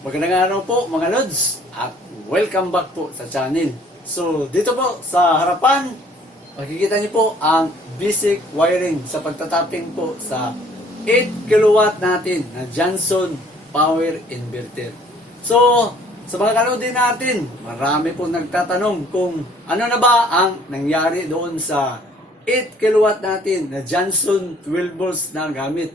Magandang araw po mga Lods at welcome back po sa channel. So dito po sa harapan, makikita niyo po ang basic wiring sa pagtatapping po sa 8 kilowatt natin na Johnson Power Inverter. So sa mga kanoodin natin, marami po nagtatanong kung ano na ba ang nangyari doon sa 8 kilowatt natin na Johnson 12 volts na gamit.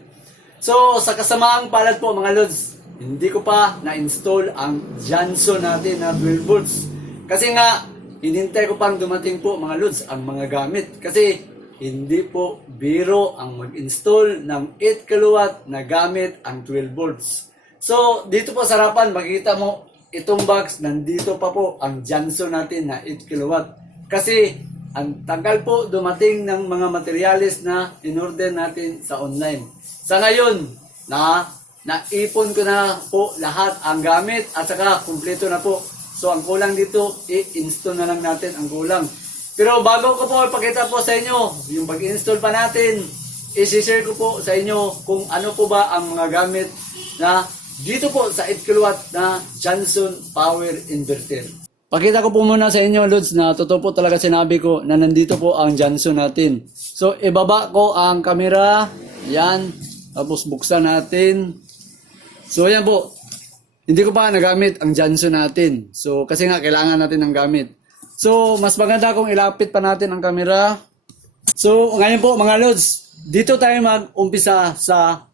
So sa kasamaang palad po mga Lods, hindi ko pa na-install ang Johnson natin na 12 volts. Kasi nga, hinintay ko pang dumating po mga Lods ang mga gamit. Kasi hindi po biro ang mag-install ng 8 kilowatt na gamit ang 12 volts. So, dito po sa harapan, makikita mo itong box, nandito pa po ang Johnson natin na 8 kilowatt. Kasi, ang tagal po dumating ng mga materials na in-order natin sa online. Sa ngayon, naipon ko na po lahat ang gamit at saka kumpleto na po. So ang kulang dito, i-install na lang natin ang kulang. Pero bago ko po ipakita po sa inyo yung pag-install pa natin, i-share ko po sa inyo kung ano po ba ang mga gamit na dito po sa 8 kilowatt na Johnson Power Inverter. Pakita ko po muna sa inyo, Lods, na totoo po talaga sinabi ko na nandito po ang Johnson natin. So ibaba ko ang camera, yan, tapos buksan natin. So ayan po, hindi ko pa nagamit ang Johnson natin. So kasi nga kailangan natin ng gamit. So mas maganda kung ilapit pa natin ang camera. So ngayon po mga Lods, dito tayo mag-umpisa sa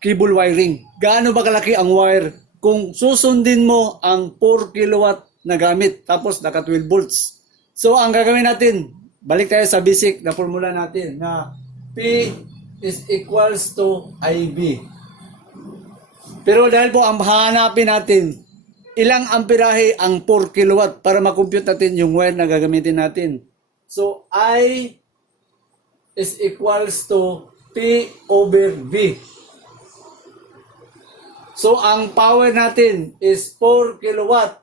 cable wiring. Gaano ba kalaki ang wire kung susundin mo ang 4 kilowatt na gamit tapos naka 12 volts. So ang gagawin natin, balik tayo sa basic na formula natin na P is equals to IB. Pero dahil po ang hahanapin natin, ilang amperahe ang 4 kilowatt para makompute natin yung wire na gagamitin natin. So, I is equals to P over V. So, ang power natin is 4 kilowatt.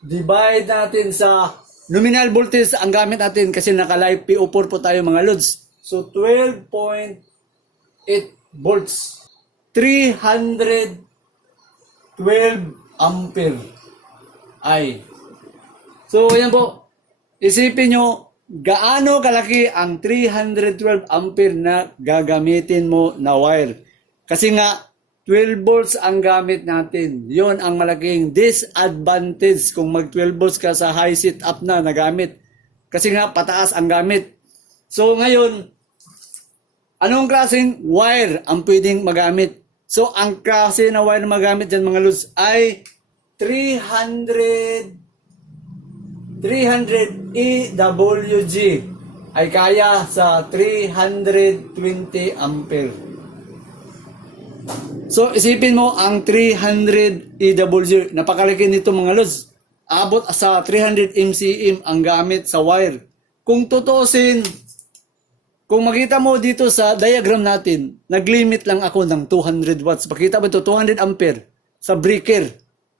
Divide natin sa nominal voltage ang gamit natin kasi naka-live PO4 po tayo mga Lods. So, 12.8 volts. 312 ampere ay. So, yan po. Isipin nyo, gaano kalaki ang 312 ampere na gagamitin mo na wire. Kasi nga, 12 volts ang gamit natin. Yon ang malaking disadvantage kung mag 12 volts ka sa high setup na nagamit. Kasi nga, pataas ang gamit. So, ngayon, anong klaseng wire ang pwedeng magamit? So, ang klase na wire na magamit dyan mga Lods ay 300 EWG ay kaya sa 320 ampere. So, isipin mo ang 300 EWG. Napakalaki nito mga Lods. Abot sa 300 MCM ang gamit sa wire. Kung tutusin, kung makita mo dito sa diagram natin, nag-limit lang ako ng 200 watts. Pakita mo ito, 200 ampere sa breaker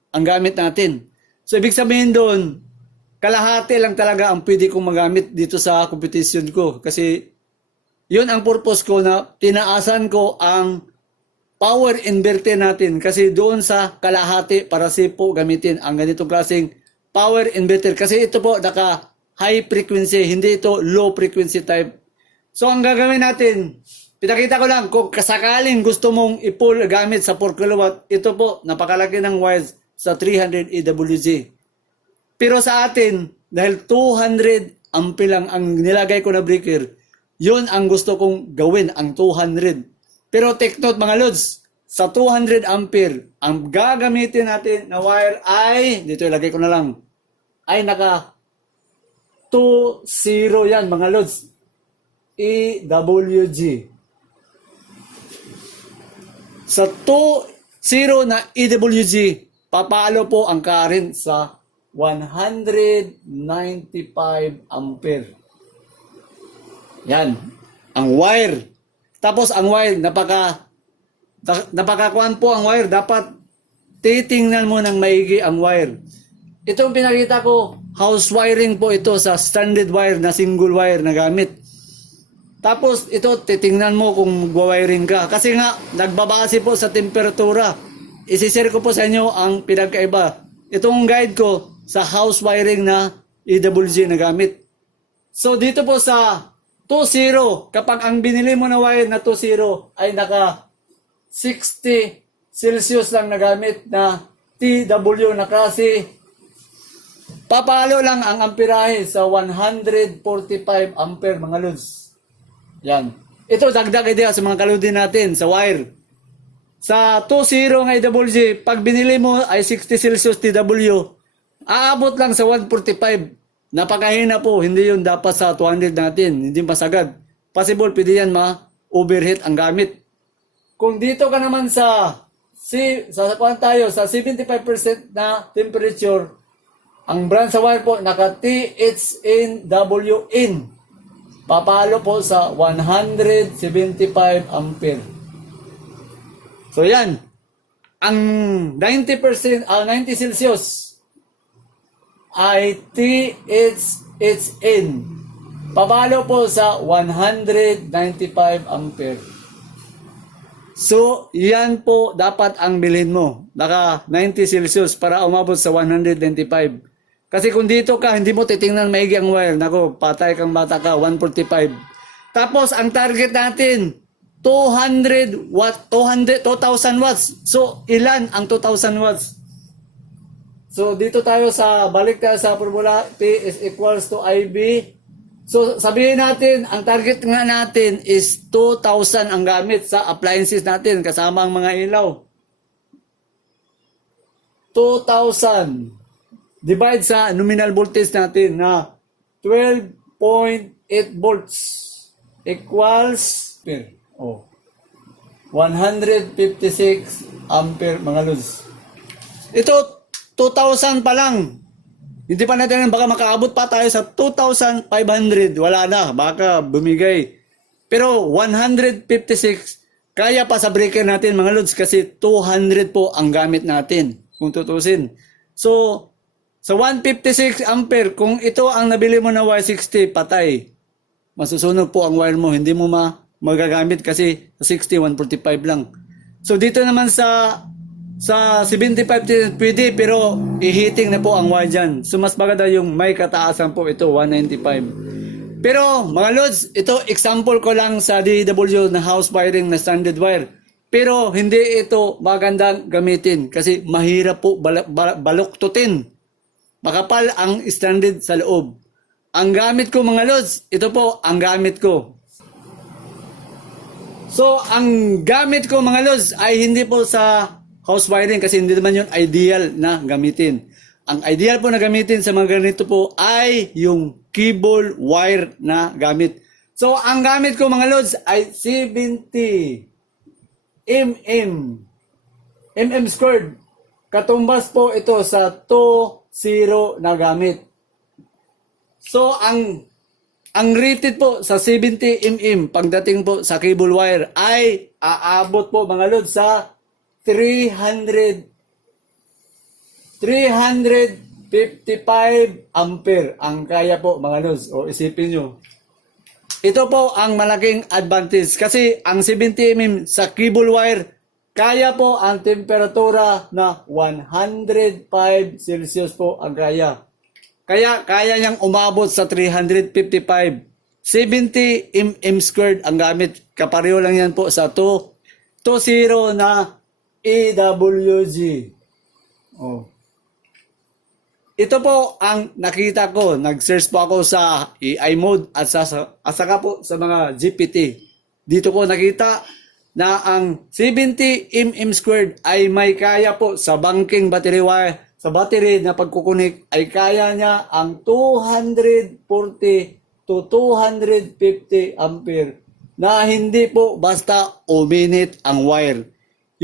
ang gamit natin. So, ibig sabihin doon, kalahati lang talaga ang pwede kong magamit dito sa competition ko. Kasi, yun ang purpose ko na tinaasan ko ang power inverter natin. Kasi doon sa kalahati para po gamitin ang ganitong klaseng power inverter. Kasi ito po, naka high frequency, hindi ito low frequency type. So, ang gagawin natin, pinakita ko lang, kung kasakaling gusto mong i-pull gamit sa 4 kilowatt, ito po, napakalaki ng wires sa 300 EWG. Pero sa atin, dahil 200 ampere lang ang nilagay ko na breaker, yun ang gusto kong gawin, ang 200. Pero take note mga Lods, sa 200 ampere, ang gagamitin natin na wire ay, dito ilagay ko na lang, ay naka 2-0 yan mga Lods. EWG. Sa 2-0 na EWG, papalo po ang current sa 195 ampere. Yan. Ang wire. Tapos ang wire, napakakuan po ang wire. Dapat titingnan mo ng maigi ang wire. Itong pinakita ko, house wiring po ito sa standard wire na single wire na gamit. Tapos ito titingnan mo kung magwa-wiring ka kasi nga nagbabase po sa temperatura. isishare ko po sa inyo ang pinagkaiba. Itong guide ko sa house wiring na EWG na gamit. So dito po sa 2.0, kapag ang binili mo na wire na 2.0 ay naka 60 Celsius lang na gamit na TW na klase, papalo lang ang amperahe sa 145 ampere mga lods. Yan. Ito dagdag idea sa mga kaludi natin sa wire. Sa 2.0 ng EWG, pag binili mo ay 60 Celsius TW, aabot lang sa 145. Napakahina po, hindi yun dapat sa 200 natin, hindi masagad. Possible, pwede yan ma-overheat ang gamit. Kung dito ka naman sa tayo, sa 75% na temperature, ang brand sa wire po, naka THNW in. Papalo po sa 175 ampere. So yan, ang 90%, 90 Celsius ay THHN. Papalo po sa 195 ampere. So, yan po dapat ang bilhin mo. Naka 90 Celsius para umabot sa 195. Kasi kung dito ka, hindi mo titingnan maigi ang wire. Nako, patay kang bata ka, 145. Tapos, ang target natin, 200 2,000 watts. So, ilan ang 2,000 watts? So, dito tayo balik tayo sa formula, P is equals to IB. So, sabihin natin, ang target nga natin is 2,000 ang gamit sa appliances natin, kasama ang mga ilaw. 2,000 divide sa nominal voltage natin na 12.8 volts equals 156 ampere mga lods. Ito 2,000 pa lang. Hindi pa natin baka makaabot pa tayo sa 2,500. Wala na, baka bumigay. Pero 156 kaya pa sa breaker natin mga lods kasi 200 po ang gamit natin kung tutusin. So sa 156 ampere, kung ito ang nabili mo na Y60, patay. Masusunog po ang wire mo, hindi mo magagamit kasi sa 60, 145 lang. So dito naman sa 75 pwede, pero i-heating na po ang wire dyan. So mas maganda yung may kataasan po ito, 195. Pero mga lods, ito example ko lang sa DW na house wiring na standard wire. Pero hindi ito magandang gamitin kasi mahirap po baluktutin. Makapal ang standard sa loob. Ang gamit ko mga lods, ito po ang gamit ko. So, ang gamit ko mga lods ay hindi po sa house wiring kasi hindi naman yun ideal na gamitin. Ang ideal po na gamitin sa mga ganito po ay yung cable wire na gamit. So, ang gamit ko mga lods ay 70 mm squared. Katumbas po ito sa 2.0 na gamit. So, ang rated po sa 70 mm pagdating po sa cable wire ay aabot po mga lods sa 355 ampere ang kaya po mga lods. O isipin nyo. Ito po ang malaking advantage kasi ang 70 mm sa cable wire kaya po ang temperatura na 105 Celsius po ang kaya. Kaya niyang umabot sa 355. 70 mm squared ang gamit. Kapareho lang yan po sa 2.0 na EWG. Oh. Ito po ang nakita ko. Nag-search po ako sa AI mode at saka po sa mga GPT. Dito ko nakita na ang 70 mm squared ay may kaya po sa banking battery wire. Sa battery na pagkukunik ay kaya niya ang 240 to 250 ampere na hindi po basta uminit ang wire.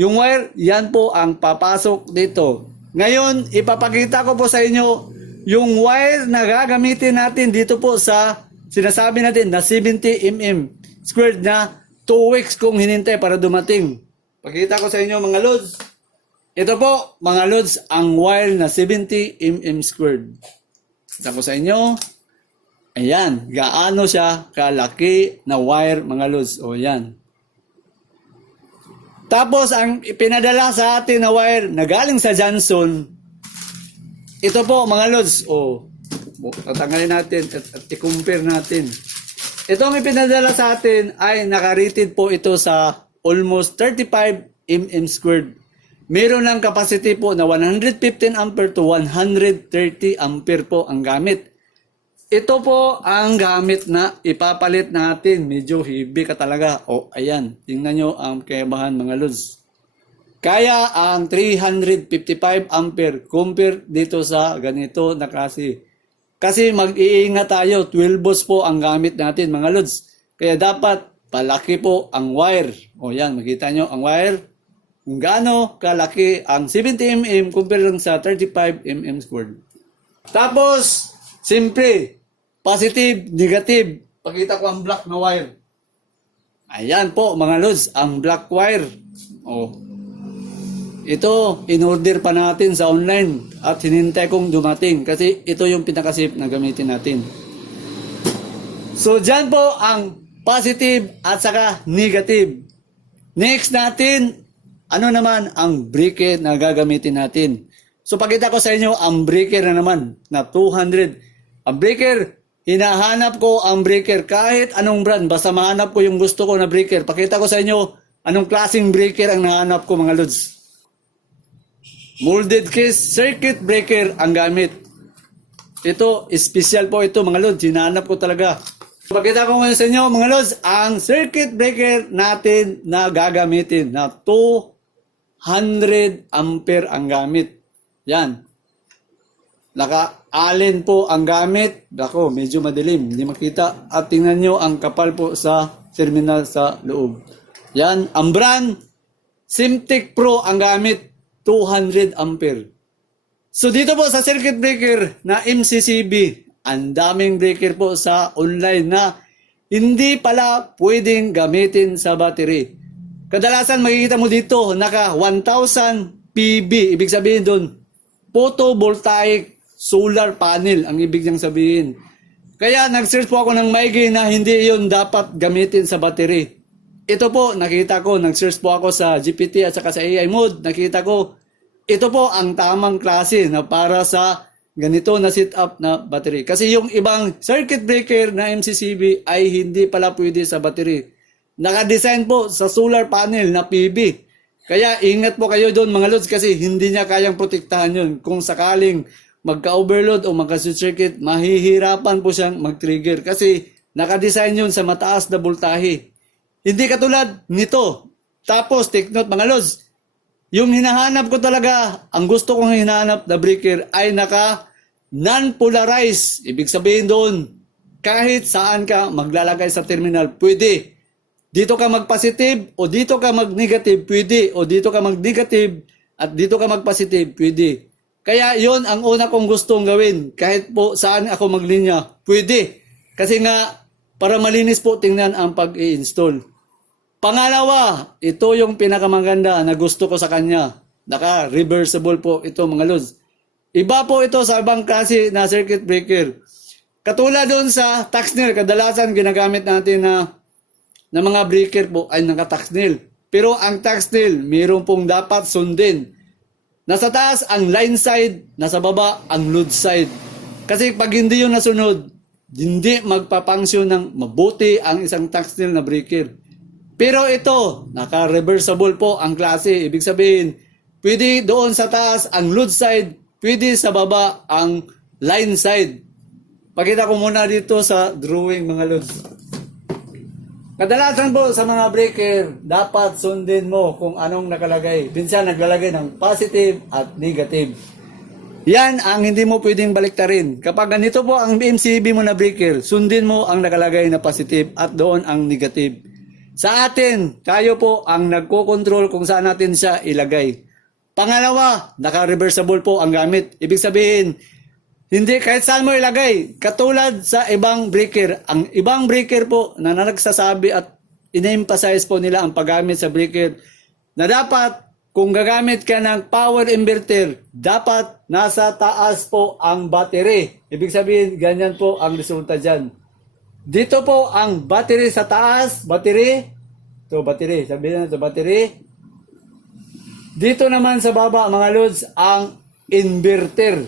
Yung wire, yan po ang papasok dito. Ngayon, ipapakita ko po sa inyo yung wire na gagamitin natin dito po sa sinasabi natin na 70 mm squared na 2 weeks kung hinintay para dumating. Pakita ko sa inyo mga lods. Ito po mga lods ang wire na 70 mm squared. Pakita ko sa inyo. Ayan, gaano siya kalaki na wire mga lods. O yan. Tapos ang ipinadala sa atin na wire na galing sa Johnson, ito po mga lods, tatanggalin natin at i-compare natin. Ito ang ipinadala sa atin ay nakarated po ito sa almost 35 mm squared. Meron ng capacity po na 115 ampere to 130 ampere po ang gamit. Ito po ang gamit na ipapalit natin. Medyo heavy ka talaga. Ayan. Tingnan nyo ang kayabahan mga lods. Kaya ang 355 ampere compare dito sa ganito na klase. Kasi mag-iingat tayo. 12 volts po ang gamit natin mga lods. Kaya dapat palaki po ang wire. Yan. Makita nyo ang wire. Kung gaano kalaki ang 70 mm compare lang sa 35 mm squared. Tapos, siyempre, positive, negative. Pakita ko ang black na wire. Ayan po mga lods, ang black wire. Ito, in-order pa natin sa online at hinintay kong dumating kasi ito yung pinakasip na gamitin natin. So, dyan po ang positive at saka negative. Next natin, ano naman ang breaker na gagamitin natin? So, pakita ko sa inyo ang breaker na naman na 200. Ang breaker, hinahanap ko ang breaker kahit anong brand. Basta mahanap ko yung gusto ko na breaker. Pakita ko sa inyo anong klaseng breaker ang nahanap ko mga lods. Molded case circuit breaker ang gamit. Ito, special po ito mga lods. Hinahanap ko talaga. Pakita ko ngayon sa inyo mga lods ang circuit breaker natin na gagamitin na 200 ampere ang gamit. Yan. Naka-allen po ang gamit. Dako, medyo madilim. Hindi makita. At tingnan nyo ang kapal po sa terminal sa loob. Yan. Ang brand, Simtech Pro ang gamit. 200 ampere. So dito po sa circuit breaker na MCCB, ang daming breaker po sa online na hindi pala pwedeng gamitin sa battery. Kadalasan makikita mo dito, naka 1000 PV. Ibig sabihin doon, photovoltaic solar panel ang ibig niyang sabihin. Kaya nag-search po ako ng maigi na hindi yon dapat gamitin sa battery. Ito po, nakita ko, nag-search po ako sa GPT at saka sa AI mode. Nakita ko, ito po ang tamang klase na para sa ganito na setup na battery. Kasi yung ibang circuit breaker na MCCB ay hindi pala pwede sa battery. Naka-design po sa solar panel na PV. Kaya ingat po kayo doon mga lods kasi hindi niya kayang protektahan yun. Kung sakaling magka-overload o magka-circuit, mahihirapan po siyang mag-trigger kasi naka-design yun sa mataas na voltahe. Hindi katulad nito. Tapos, take note mga lods, yung hinahanap ko talaga, ang gusto kong hinahanap na breaker ay naka non-polarized. Ibig sabihin doon, kahit saan ka maglalagay sa terminal, pwede. Dito ka mag-positive o dito ka mag-negative, pwede. O dito ka mag-negative at dito ka mag-positive, pwede. Kaya yon ang una kong gustong gawin. Kahit po saan ako maglinya, pwede. Kasi nga, para malinis po tingnan ang pag-i-install. Pangalawa, ito yung pinakamaganda na gusto ko sa kanya. Naka-reversible po ito mga lods. Iba po ito sa ibang klase na circuit breaker. Katulad doon sa tax nail, kadalasan ginagamit natin na mga breaker po ay naka-tax nail. Pero ang tax nail, mayroon pong dapat sundin. Nasa taas ang line side, nasa baba ang load side. Kasi pag hindi yun nasunod, hindi magpapangsyon ng mabuti ang isang tax nail na breaker. Pero ito, naka-reversible po ang klase. Ibig sabihin, pwede doon sa taas ang load side, pwede sa baba ang line side. Pakita ko muna dito sa drawing mga loads. Kadalasan po sa mga breaker, dapat sundin mo kung anong nakalagay. Minsan naglalagay ng positive at negative. Yan ang hindi mo pwedeng baliktarin. Kapag ganito po ang MCB mo na breaker, sundin mo ang nakalagay na positive at doon ang negative. Sa atin, tayo po ang nagko-control kung saan natin siya ilagay. Pangalawa, naka-reversible po ang gamit. Ibig sabihin, hindi kahit saan mo ilagay. Katulad sa ibang breaker. Ang ibang breaker po na nagsasabi at in-emphasize po nila ang paggamit sa breaker na dapat kung gagamit ka ng power inverter, dapat nasa taas po ang battery. Ibig sabihin, ganyan po ang resulta dyan. Dito po ang battery sa taas, battery. Ito battery, sabihin na ito battery. Dito naman sa baba mga lods, ang inverter.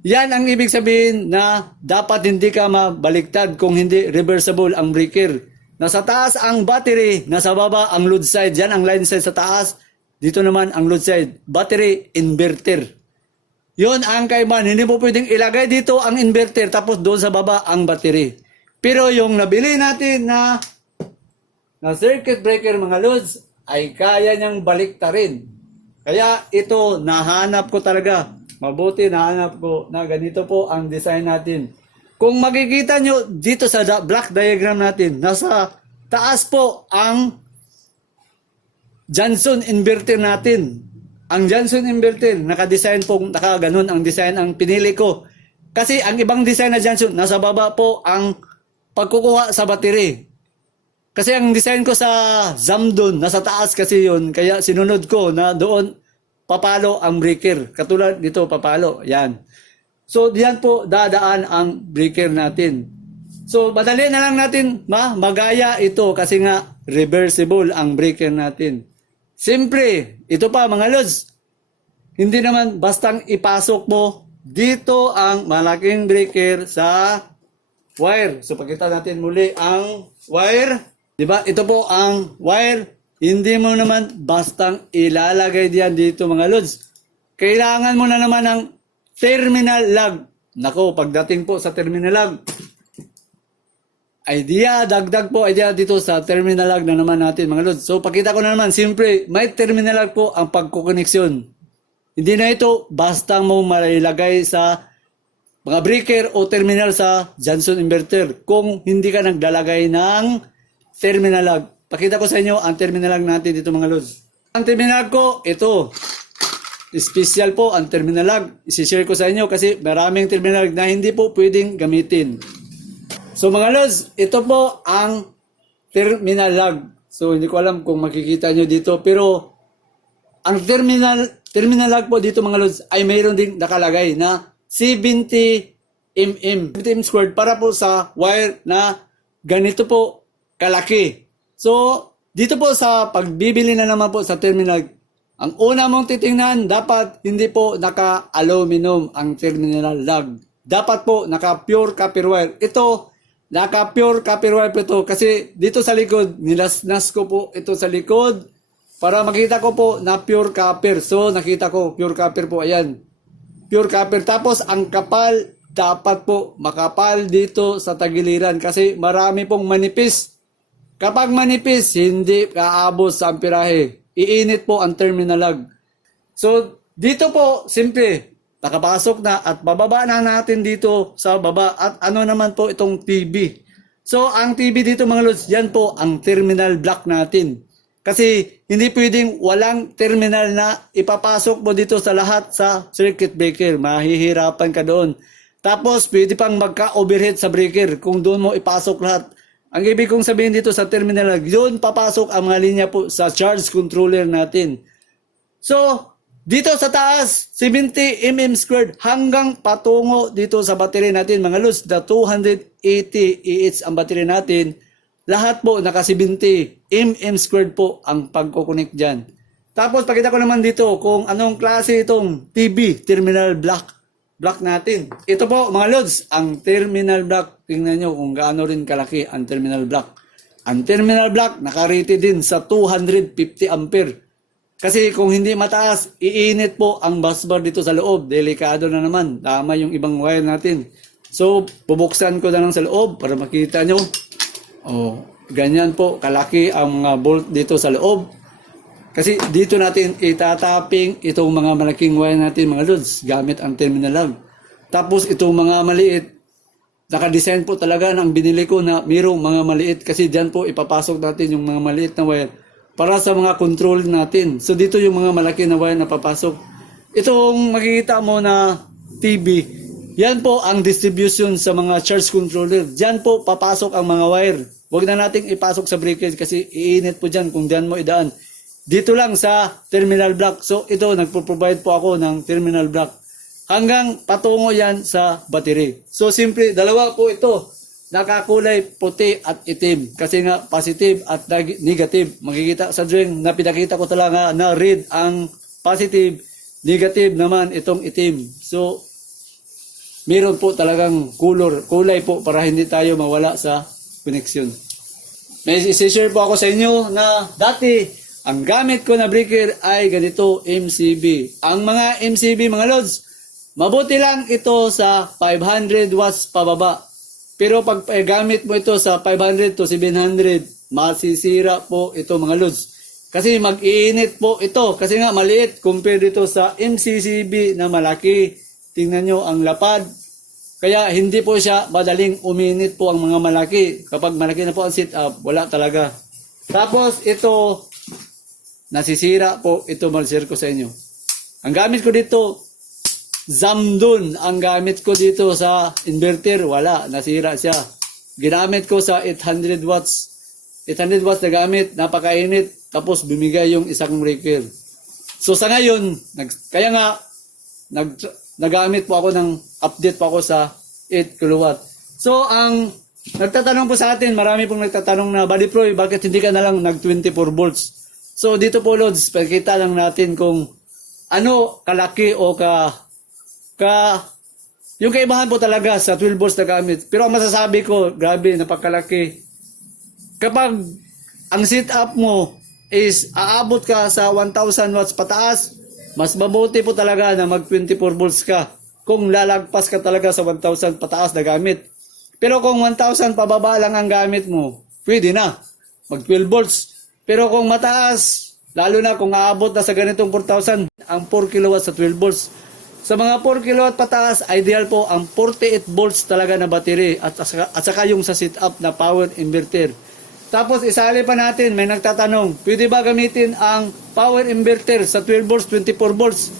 Yan ang ibig sabihin na dapat hindi ka mabaliktad kung hindi reversible ang breaker. Nasa taas ang battery, nasa baba ang load side. Yan ang line side sa taas. Dito naman ang load side. Battery inverter. Yon ang kaibahan. Hindi mo pwedeng ilagay dito ang inverter tapos doon sa baba ang battery. Pero yung nabili natin na circuit breaker mga lods ay kaya niyang baliktarin. Kaya ito nahanap ko talaga. Mabuti nahanap ko na ganito po ang design natin. Kung makikita nyo dito sa block diagram natin, nasa taas po ang Johnson inverter natin. Ang Johnson inverter, naka-design po, naka-ganon ang design ang pinili ko. Kasi ang ibang design na Johnson, nasa baba po ang pagkukuha sa battery. Kasi ang design ko sa Zamdon, nasa taas kasi yun. Kaya sinunod ko na doon papalo ang breaker. Katulad dito, papalo. Yan. So, diyan po dadaan ang breaker natin. So, madali na lang natin magaya ito kasi nga reversible ang breaker natin. Siyempre, ito pa mga lods, hindi naman bastang ipasok mo dito ang malaking breaker sa wire. So, pakita natin muli ang wire. Diba? Ito po ang wire. Hindi mo naman bastang ilalagay diyan dito mga lods. Kailangan mo na naman ng terminal lug. Nako, pagdating po sa terminal lug, dagdag po idea dito sa terminal lug na naman natin mga lods. So, pakita ko na naman, siyempre, may terminal lug po ang pagkukoneksyon. Hindi na ito basta mo mailagay sa mga breaker o terminal sa Johnson inverter kung hindi ka naglalagay ng terminal lug. Pakita ko sa inyo ang terminal lug natin dito mga lods. Ang terminal ko, ito. Special po ang terminal lug. Isi-share ko sa inyo kasi maraming terminal lug na hindi po pwedeng gamitin. So mga lods, ito po ang terminal lug. So hindi ko alam kung makikita nyo dito. Pero ang terminal lug po dito mga lods ay mayroon ding nakalagay na 70 mm. 70 mm squared para po sa wire na ganito po kalaki. So, dito po sa pagbibili na naman po sa terminal, ang una mong titingnan, dapat hindi po naka-aluminum ang terminal lug. Dapat po naka-pure copper wire. Ito, naka-pure copper wire po ito kasi dito sa likod, nilasnas ko po ito sa likod para makita ko po na pure copper. So, nakita ko, pure copper po, ayan. Pure copper. Tapos, ang kapal, dapat po makapal dito sa tagiliran kasi marami pong manipis. Kapag manipis, hindi kaabot sa amperahe. Iinit po ang terminal lug. So, dito po, simple, nakapasok na at bababa na natin dito sa baba. At ano naman po itong TV. So, ang TV dito mga lods, yan po ang terminal block natin. Kasi, hindi pwedeng walang terminal na ipapasok mo dito sa lahat sa circuit breaker. Mahihirapan ka doon. Tapos, pwede pang magka-overhead sa breaker kung doon mo ipasok lahat. Ang ibig kong sabihin dito sa terminal lug, yun papasok ang mga linya po sa charge controller natin. So, dito sa taas, 70 mm squared hanggang patungo dito sa battery natin. Mga lods, the 280 EH ang battery natin. Lahat po naka 70 mm squared po ang pagkukunik dyan. Tapos, pakita ko naman dito kung anong klase itong TV, terminal block natin. Ito po mga lods, ang terminal block. Tingnan nyo kung gaano rin kalaki ang terminal block. Ang terminal block naka-rated din sa 250 ampere. Kasi kung hindi mataas, iinit po ang busbar dito sa loob. Delikado na naman. Tama yung ibang wire natin. So, bubuksan ko na lang sa loob para makita nyo. Oh, ganyan po kalaki ang mga bolt dito sa loob. Kasi dito natin itatapping itong mga malaking wire natin mga lods gamit ang terminal lug. Tapos itong mga maliit, naka-design po talaga ng binili ko na mayroong mga maliit kasi dyan po ipapasok natin yung mga maliit na wire para sa mga control natin. So dito yung mga malaki na wire na papasok. Itong makikita mo na TV, yan po ang distribution sa mga charge controller. Dyan po papasok ang mga wire. Huwag na nating ipasok sa breaker kasi iinit po dyan kung dyan mo idaan. Dito lang sa terminal block. So ito, nagpo-provide po ako ng terminal block. Hanggang patungo yan sa battery. So simple, dalawa po ito. nakakulay puti at itim. Kasi nga positive at negative. Makikita sa drawing na pinakita ko talaga na red ang positive, negative naman itong itim. So, meron po talagang kulay po para hindi tayo mawala sa connection. May isi-share po ako sa inyo na dati, ang gamit ko na breaker ay ganito, MCB. Ang mga MCB mga lods, mabuti lang ito sa 500 watts pababa. Pero pag gamit mo ito sa 500 to 700, masisira po ito mga lods. Kasi mag-iinit po ito. Kasi nga maliit compare dito sa MCCB na malaki. Tingnan nyo ang lapad. Kaya hindi po siya madaling uminit po ang mga malaki. Kapag malaki na po ang sit-up, wala talaga. Tapos ito, nasisira po ito, mal-share ko sa inyo. Ang gamit ko dito, Zamdun ang gamit ko dito sa inverter, wala, nasira siya. Ginamit ko sa 800 watts. 800 watts na gamit, napakainit, tapos bumigay yung isang breaker. So sa ngayon, kaya nga, nagamit po ako ng update po ako sa 8 kilowatt. So ang nagtatanong po sa atin, marami pong nagtatanong na, Buddy Proy, bakit hindi ka na lang nag 24 volts? So dito po Lods, pagkita lang natin kung ano kalaki o yung kaibahan po talaga sa 12 volts na gamit. Pero ang masasabi ko, grabe, napakalaki. Kapag ang setup mo is aabot ka sa 1,000 watts pataas, mas mabuti po talaga na mag 24 volts ka. Kung lalagpas ka talaga sa 1,000 pataas na gamit. Pero kung 1,000 pababa lang ang gamit mo, pwede na. Mag 12 volts. Pero kung mataas, lalo na kung aabot na sa ganitong 4,000, ang 4 kilowatt sa 12 volts. Sa mga 4 kilowatt pataas, ideal po ang 48 volts talaga na battery at saka yung sa setup na power inverter. Tapos isali pa natin, may nagtatanong, pwede ba gamitin ang power inverter sa 12 volts, 24 volts?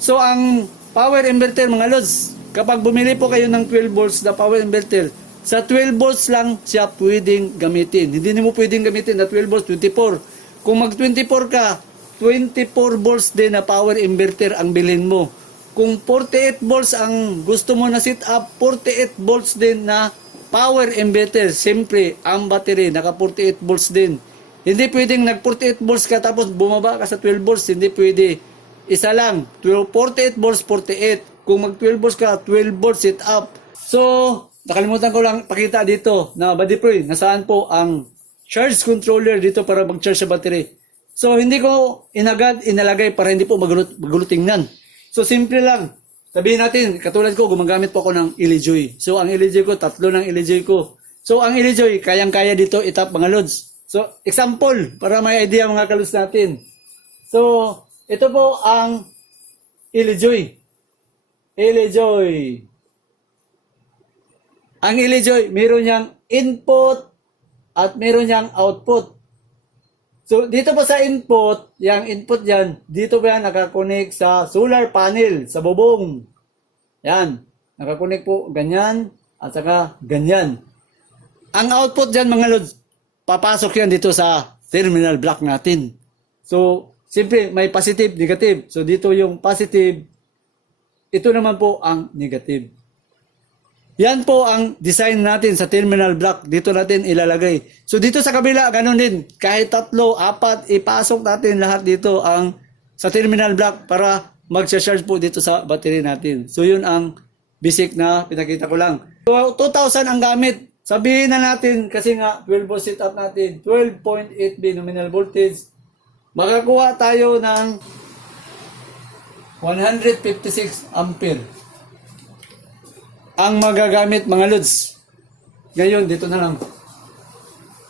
So ang power inverter mga lods, kapag bumili po kayo ng 12 volts na power inverter, sa 12 volts lang siya pwedeng gamitin. Hindi mo pwedeng gamitin na 12 volts, 24. Kung mag 24 ka, 24 volts din na power inverter ang bilhin mo. Kung 48 volts ang gusto mo na sit up, 48 volts din na power inverter. Siyempre, ang battery naka 48 volts din. Hindi pwedeng nag 48 volts ka tapos bumaba ka sa 12 volts. Hindi pwede. Isa lang. 48 volts, 48. Kung mag 12 volts ka, 12 volts sit up. So, nakalimutan ko lang pakita dito na Buddy Proy, nasaan po ang charge controller dito para mag-charge sa battery. So, hindi ko inalagay para hindi po magulo tingnan. So, simple lang. Sabihin natin, katulad ko, gumagamit po ako ng Ilijoy. So, ang Ilijoy ko, 3 ng Ilijoy ko. So, ang Ilijoy, kayang-kaya dito itap mga lods. So, example, para may idea mga kalods natin. So, ito po ang Ilijoy. Ilijoy. Ang Ilijoy, meron niyang input at meron niyang output. So, dito po sa input, yung input yan, dito po yan nakakonek sa solar panel, sa bubong. Yan, nakakonek po ganyan at saka ganyan. Ang output dyan mga lods, papasok yan dito sa terminal block natin. So, siyempre may positive, negative. So, dito yung positive, ito naman po ang negative. Yan po ang design natin sa terminal block. Dito natin ilalagay. So dito sa kabila, ganun din. Kahit 3, 4, ipasok natin lahat dito ang sa terminal block para mag-charge po dito sa battery natin. So yun ang basic na pinakita ko lang. So 2,000 ang gamit. Sabihin na natin, kasi nga 12 volt setup natin, 12.8V nominal voltage. Makakuha tayo ng 156 ampere. Ang magagamit mga lods. Ngayon, dito na lang.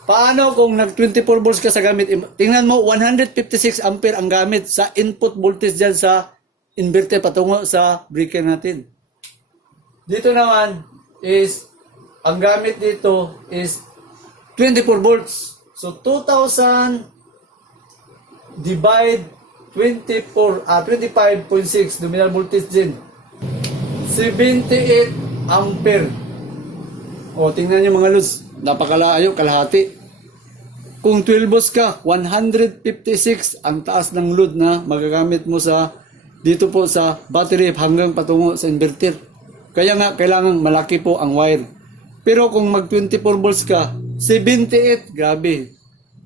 Paano kung nag 24 volts ka sa gamit? Tingnan mo, 156 ampere ang gamit sa input voltage dyan sa inverter patungo sa breaker natin. Dito naman is, ang gamit dito is 24 volts. So, 2,000 divide 25.6 nominal voltage din. 78 ampere. O, tingnan nyo mga lods. Napakalayo, kalahati. Kung 12 volts ka, 156 ang taas ng load na magagamit mo sa dito po sa battery hanggang patungo sa inverter. Kaya nga, kailangan malaki po ang wire. Pero kung mag 24 volts ka, 78, grabe.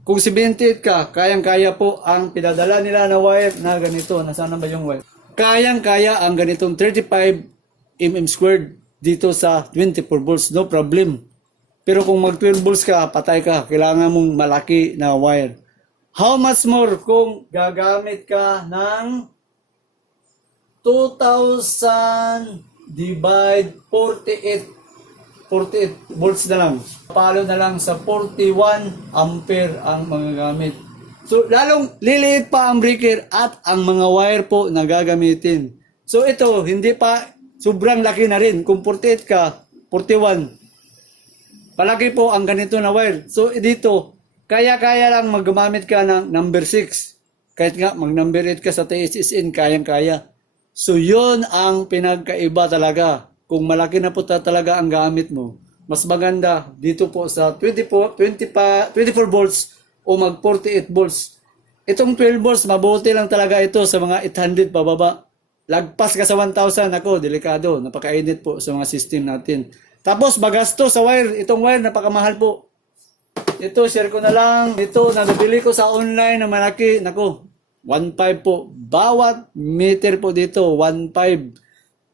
Kung 78 ka, kayang-kaya po ang pinadala nila na wire na ganito. Nasaan na ba yung wire? Kayang-kaya ang ganitong 35 mm squared dito sa 24 volts. No problem. Pero kung mag 12 volts ka, patay ka. Kailangan mong malaki na wire. How much more kung gagamit ka ng 2,000 divide 48 volts na lang. Palo na lang sa 41 ampere ang magagamit. So, lalong liliit pa ang breaker at ang mga wire po na gagamitin. So, ito, hindi pa sobrang laki na rin. Kung 48 ka, 41. Palaki po ang ganito na wire. So, dito, kaya-kaya lang maggamit ka ng number 6. Kahit nga, mag-number 8 ka sa TSSN, kayang-kaya. So, yun ang pinagkaiba talaga. Kung malaki na po talaga ang gamit mo, mas maganda dito po sa 24 volts o mag 48 volts. Itong 12 volts, mabuti lang talaga ito sa mga 800 pababa. Lagpas ka sa 1,000, ako, delikado. Napakainit po sa mga system natin. Tapos, bagasto sa wire. Itong wire, napakamahal po. Ito, share ko na lang. Ito, nabili ko sa online na malaki. Nako, 1.5 po. Bawat meter po dito, 1.5.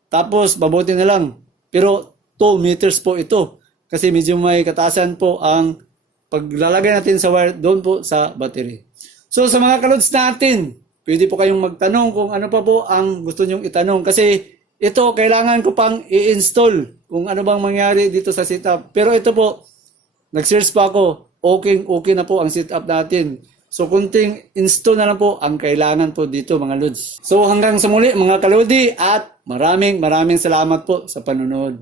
Tapos, mabuti na lang. Pero, 2 meters po ito. Kasi medyo may kataasan po ang paglalagay natin sa wire doon po sa battery. So, sa mga kalods natin, pwede po kayong magtanong kung ano pa po ang gusto nyong itanong. Kasi, ito, kailangan ko pang i-install kung ano bang mangyari dito sa setup. Pero ito po, nag-search pa ako. Okay na po ang setup natin. So, kunting install na lang po ang kailangan po dito mga lods. So, hanggang sa muli mga kalodi at maraming salamat po sa panonood.